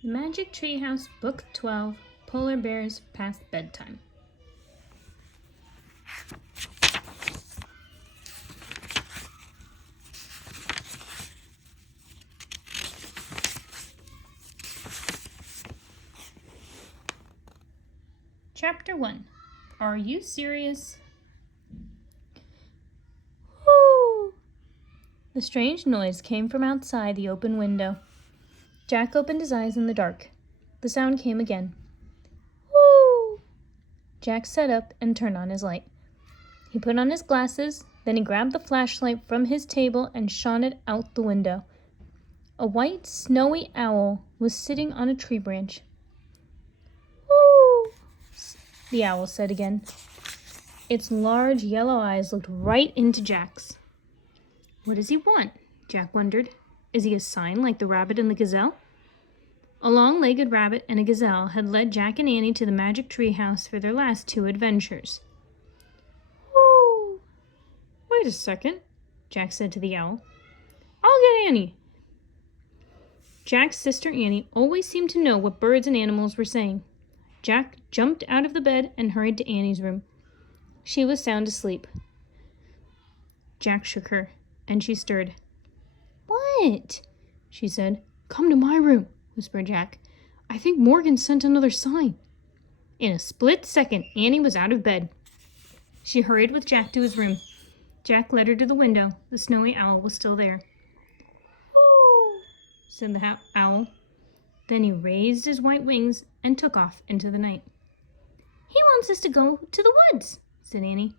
The Magic Treehouse, Book 12, Polar Bears Past Bedtime. Chapter 1. Are You Serious? Whoo! The strange noise came from outside the open window. Jack opened his eyes in the dark. The sound came again. Whoo! Jack sat up and turned on his light. He put on his glasses, then he grabbed the flashlight from his table and shone it out the window. A white, snowy owl was sitting on a tree branch. Whoo! The owl said again. Its large yellow eyes looked right into Jack's. What does he want? Jack wondered. Is he a sign like the rabbit and the gazelle? A long-legged rabbit and a gazelle had led Jack and Annie to the Magic Treehouse for their last 2 adventures. Whoo! Wait a second, Jack said to the owl. I'll get Annie. Jack's sister Annie always seemed to know what birds and animals were saying. Jack jumped out of the bed and hurried to Annie's room. She was sound asleep. Jack shook her, and she stirred. What? She said. Come to my room, whispered Jack. I think Morgan sent another sign. In a split second, Annie was out of bed. She hurried with Jack to his room. Jack led her to the window. The snowy owl was still there. Oh, said the owl. Then he raised his white wings and took off into the night. He wants us to go to the woods, said Annie.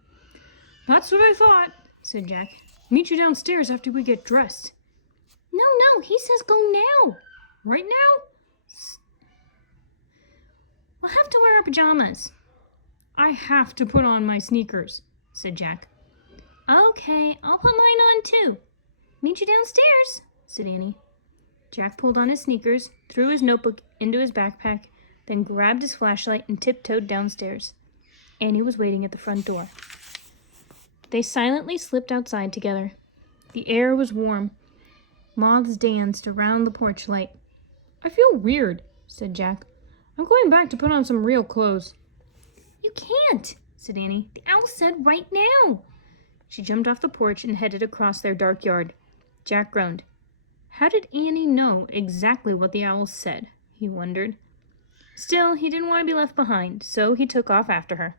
That's what I thought, said Jack. Meet you downstairs after we get dressed. No, he says go now. Right now? We'll have to wear our pajamas. I have to put on my sneakers, said Jack. Okay, I'll put mine on too. Meet you downstairs, said Annie. Jack pulled on his sneakers, threw his notebook into his backpack, then grabbed his flashlight and tiptoed downstairs. Annie was waiting at the front door. They silently slipped outside together. The air was warm. Moths danced around the porch light. I feel weird, said Jack. I'm going back to put on some real clothes. You can't, said Annie. The owl said right now. She jumped off the porch and headed across their dark yard. Jack groaned. How did Annie know exactly what the owl said? He wondered. Still, he didn't want to be left behind, so he took off after her.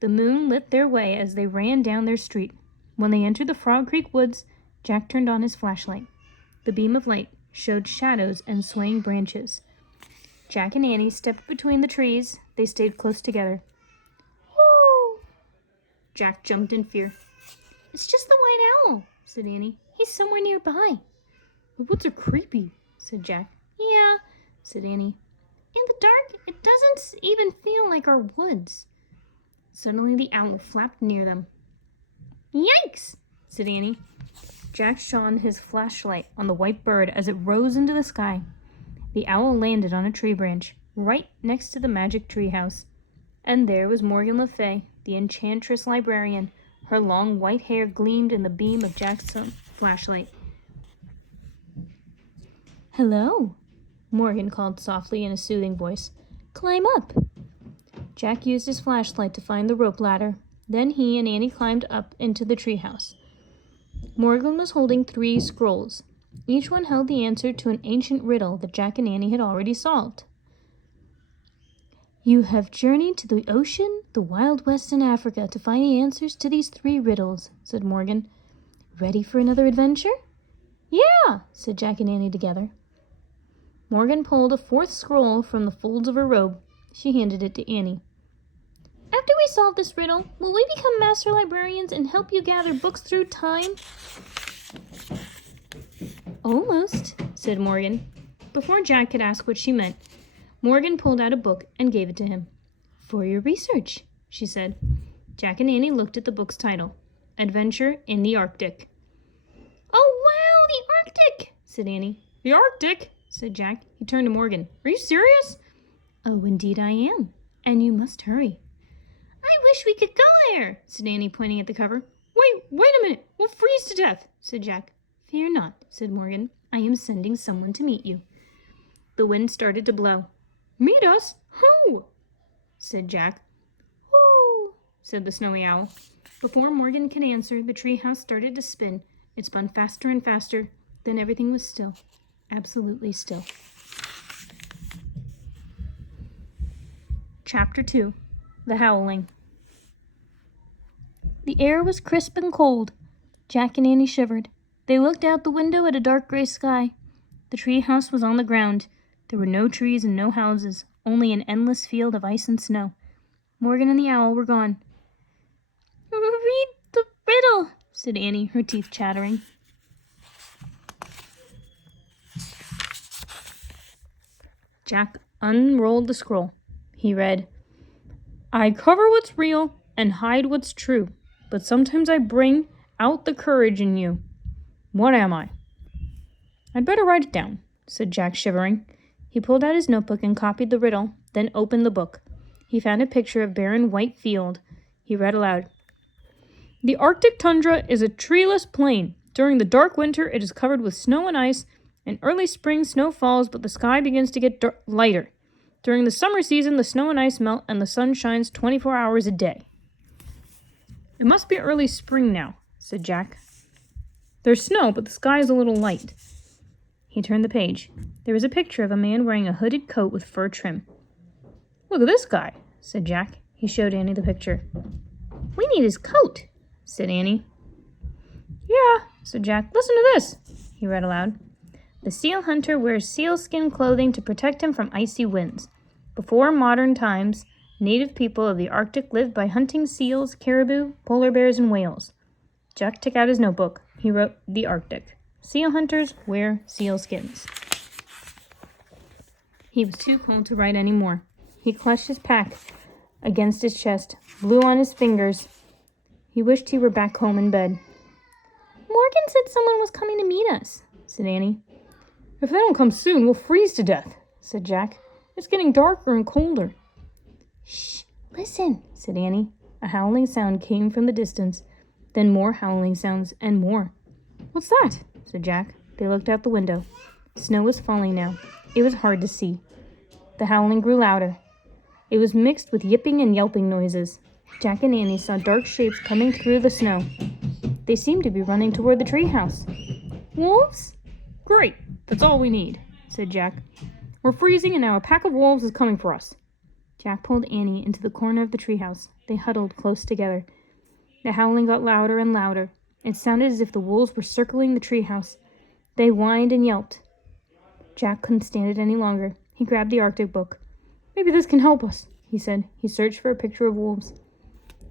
The moon lit their way as they ran down their street. When they entered the Frog Creek woods, Jack turned on his flashlight. The beam of light showed shadows and swaying branches. Jack and Annie stepped between the trees. They stayed close together. Whoo! Jack jumped in fear. It's just the white owl, said Annie. He's somewhere nearby. The woods are creepy, said Jack. Yeah, said Annie. In the dark, it doesn't even feel like our woods. Suddenly the owl flapped near them. Yikes, said Annie. Jack shone his flashlight on the white bird as it rose into the sky. The owl landed on a tree branch, right next to the Magic Treehouse. And there was Morgan Le Fay, the enchantress librarian. Her long white hair gleamed in the beam of Jack's flashlight. Hello, Morgan called softly in a soothing voice. Climb up. Jack used his flashlight to find the rope ladder. Then he and Annie climbed up into the treehouse. Morgan was holding 3 scrolls. Each one held the answer to an ancient riddle that Jack and Annie had already solved. You have journeyed to the ocean, the Wild West, and Africa to find the answers to these 3 riddles, said Morgan. Ready for another adventure? Yeah, said Jack and Annie together. Morgan pulled a 4th scroll from the folds of her robe. She handed it to Annie. After we solve this riddle, will we become master librarians and help you gather books through time? Almost, said Morgan. Before Jack could ask what she meant, Morgan pulled out a book and gave it to him. For your research, she said. Jack and Annie looked at the book's title, Adventure in the Arctic. Oh, wow, the Arctic, said Annie. The Arctic, said Jack. He turned to Morgan. Are you serious? Oh, indeed I am, and you must hurry. I wish we could go there, said Annie, pointing at the cover. Wait a minute, we'll freeze to death, said Jack. Fear not, said Morgan. I am sending someone to meet you. The wind started to blow. Meet us? Who? Said Jack. Who? Said the snowy owl. Before Morgan could answer, the treehouse started to spin. It spun faster and faster. Then everything was still. Absolutely still. Chapter 2. The Howling. The air was crisp and cold. Jack and Annie shivered. They looked out the window at a dark gray sky. The treehouse was on the ground. There were no trees and no houses, only an endless field of ice and snow. Morgan and the owl were gone. Read the riddle, said Annie, her teeth chattering. Jack unrolled the scroll. He read, I cover what's real and hide what's true, but sometimes I bring out the courage in you. What am I? I'd better write it down, said Jack, shivering. He pulled out his notebook and copied the riddle, then opened the book. He found a picture of barren white field. He read aloud. The Arctic tundra is a treeless plain. During the dark winter, it is covered with snow and ice. In early spring, snow falls, but the sky begins to get lighter. During the summer season, the snow and ice melt, and the sun shines 24 hours a day. It must be early spring now, said Jack. There's snow, but the sky is a little light. He turned the page. There was a picture of a man wearing a hooded coat with fur trim. Look at this guy, said Jack. He showed Annie the picture. We need his coat, said Annie. Yeah, said Jack. Listen to this. He read aloud. The seal hunter wears sealskin clothing to protect him from icy winds. Before modern times, native people of the Arctic lived by hunting seals, caribou, polar bears, and whales. Jack took out his notebook. He wrote, The Arctic. Seal hunters wear sealskins. He was too cold to write any more. He clutched his pack against his chest, blew on his fingers. He wished he were back home in bed. Morgan said someone was coming to meet us, said Annie. If they don't come soon, we'll freeze to death, said Jack. It's getting darker and colder. Shh, listen, said Annie. A howling sound came from the distance. Then more howling sounds and more. What's that? Said Jack. They looked out the window. Snow was falling now. It was hard to see. The howling grew louder. It was mixed with yipping and yelping noises. Jack and Annie saw dark shapes coming through the snow. They seemed to be running toward the treehouse. Wolves? Great, that's all we need, said Jack. We're freezing and now a pack of wolves is coming for us. Jack pulled Annie into the corner of the treehouse. They huddled close together. The howling got louder and louder. It sounded as if the wolves were circling the treehouse. They whined and yelped. Jack couldn't stand it any longer. He grabbed the Arctic book. Maybe this can help us, he said. He searched for a picture of wolves.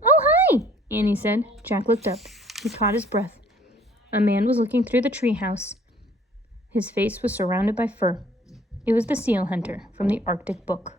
Oh, hi, Annie said. Jack looked up. He caught his breath. A man was looking through the treehouse. His face was surrounded by fur. It was the seal hunter from the Arctic book.